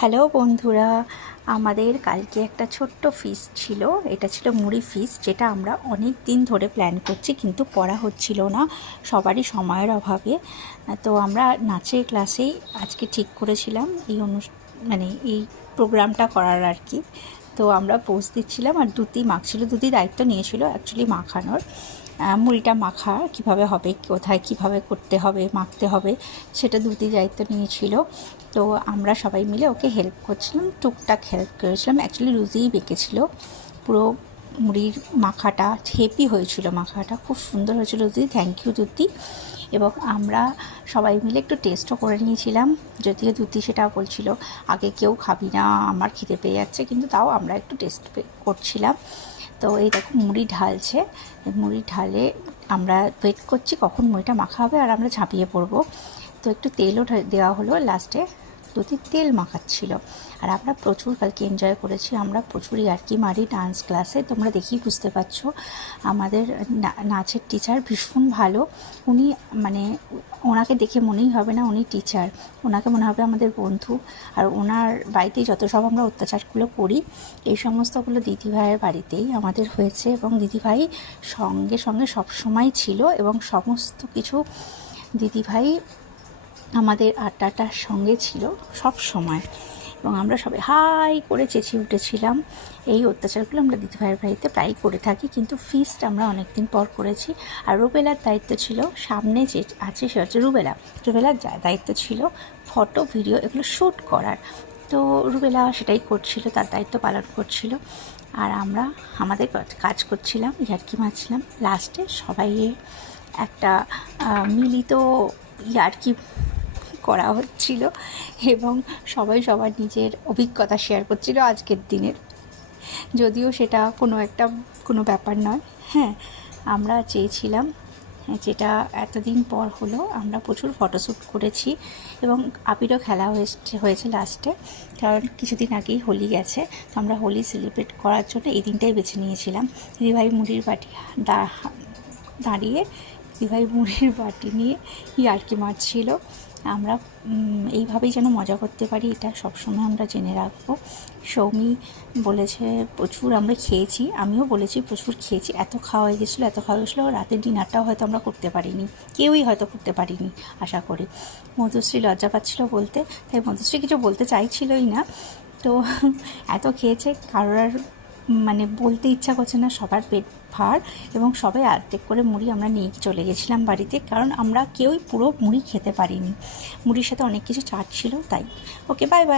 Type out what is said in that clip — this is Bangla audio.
হ্যালো বন্ধুরা, আমাদের কালকে একটা ছোট্ট ফিস্ট ছিল। এটা ছিল মুড়ি ফিস্ট, যেটা আমরা অনেক দিন ধরে প্ল্যান করছি, কিন্তু করা হচ্ছিল না সবারই সময়ের অভাবে। তো আমরা নাচের ক্লাসেই আজকে ঠিক করেছিলাম এই প্রোগ্রামটা করার আর কি। তো আমরা পোজ দিচ্ছিলাম আর দুতি মাখছিল। দুতি দায়িত্ব নিয়েছিল অ্যাকচুয়ালি মাখানোর, মুড়িটা মাখা কীভাবে হবে, কোথায় কীভাবে করতে হবে, মাখতে হবে, সেটা দুতি দায়িত্ব নিয়েছিল। তো আমরা সবাই মিলে ওকে হেল্প করছিলাম, টুকটাক হেল্প করেছিলাম। অ্যাকচুয়ালি রুজিই বেঁকেছিল পুরো মুড়ির মাখাটা, হেপি হয়েছিল, মাখাটা খুব সুন্দর হয়েছিল। দুতি, থ্যাংক ইউ দুতি। এবং আমরা সবাই মিলে একটু টেস্টও করে নিয়েছিলাম, যদিও দুতি সেটা বলছিল আগে কেউ খাবি না, আমার খিদে পেয়ে যাচ্ছে, কিন্তু তাও আমরা একটু টেস্ট করছিলাম। তো এই দেখো মুড়ি ঢালছে, মুড়ি ঢালে আমরা ওয়েট করছি কখন মুড়িটা মাখা হবে আর আমরা ঝাঁপিয়ে পড়বো। তো একটু তেলও দেওয়া হলো লাস্টে, দুটি তেল মাখাচ্ছিল। আর আমরা প্রচুর কালকে এনজয় করেছি, আমরা প্রচুর ইয়ার্কি মারি ডান্স ক্লাসে, তোমরা দেখেই বুঝতে পারছো। আমাদের নাচের টিচার ভীষণ ভালো, উনি ওনাকে দেখে মনেই হবে না উনি টিচার, ওনাকে মনে হবে আমাদের বন্ধু। আর ওনার বাড়িতেই যত সব আমরা অত্যাচারগুলো করি, এই সমস্তগুলো দিদিভাইয়ের বাড়িতেই আমাদের হয়েছে। এবং দিদিভাই সঙ্গে সঙ্গে সবসময় ছিল এবং সমস্ত কিছু দিদিভাই আমাদের আড্ডাটার সঙ্গে ছিল সব সময়। এবং আমরা সবাই হাই করে চেঁচিয়ে উঠেছিলাম। এই অত্যাচারগুলো আমরা দিদিভাইয়ের বাড়িতে প্রায় করে থাকি, কিন্তু ফিস্ট আমরা অনেক দিন পর করেছি। আর রুবেলার দায়িত্ব ছিল, সামনে যে আছে সে হচ্ছে রুবেলার দায়িত্ব ছিল ফটো ভিডিও এগুলো শ্যুট করার। তো রুবেলা সেটাই করছিল, তার দায়িত্ব পালন করছিল, আর আমরা আমাদের কাজ করছিলাম, ইয়ার্কি মারছিলাম। লাস্টে সবাই একটা মিলিত ইয়ার্কি করা হচ্ছিল এবং সবাই সবার নিজের অভিজ্ঞতা শেয়ার করছিল আজকের দিনের, যদিও সেটা কোনো ব্যাপার নয়। হ্যাঁ, আমরা চেয়েছিলাম, যেটা এতদিন পর হলো, আমরা প্রচুর ফটোশ্যুট করেছি এবং আবিরও খেলা হয়েছে লাস্টে, কারণ কিছুদিন আগেই হোলি গেছে। তো আমরা হোলি সেলিব্রেট করার জন্য এই দিনটাই বেছে নিয়েছিলাম। দিদিভাই মুড়ির বাটি দাঁড়িয়ে দিদিভাই মুড়ির বাটি নিয়ে ইয়ার্কি মারছিল। আমরা এইভাবেই যেন মজা করতে পারি, এটা সবসময় আমরা জেনে রাখবো। সৌমি বলেছে প্রচুর আমরা খেয়েছি, আমিও বলেছি প্রচুর খেয়েছি, এত খাওয়া হয়ে গেছিলো, রাতের ডিনারটাও হয়তো আমরা করতে পারিনি, কেউই হয়তো করতে পারিনি আশা করি। মধুশ্রী লজ্জা পাচ্ছিল বলতে, তাই মধুশ্রী কিছু বলতে চাইছিলই না। তো এত খেয়েছে, কারোর আর বলতে ইচ্ছা করছে না, সবার পেট ভার, এবং সবাই অর্ধেক করে মুড়ি আমরা নিয়ে চলে গেছিলাম বাড়িতে, কারণ আমরা কেউই পুরো মুড়ি খেতে পারিনি, মুড়ির সাথে অনেক কিছু চাট ছিল তাই। ওকে, বাই বাই।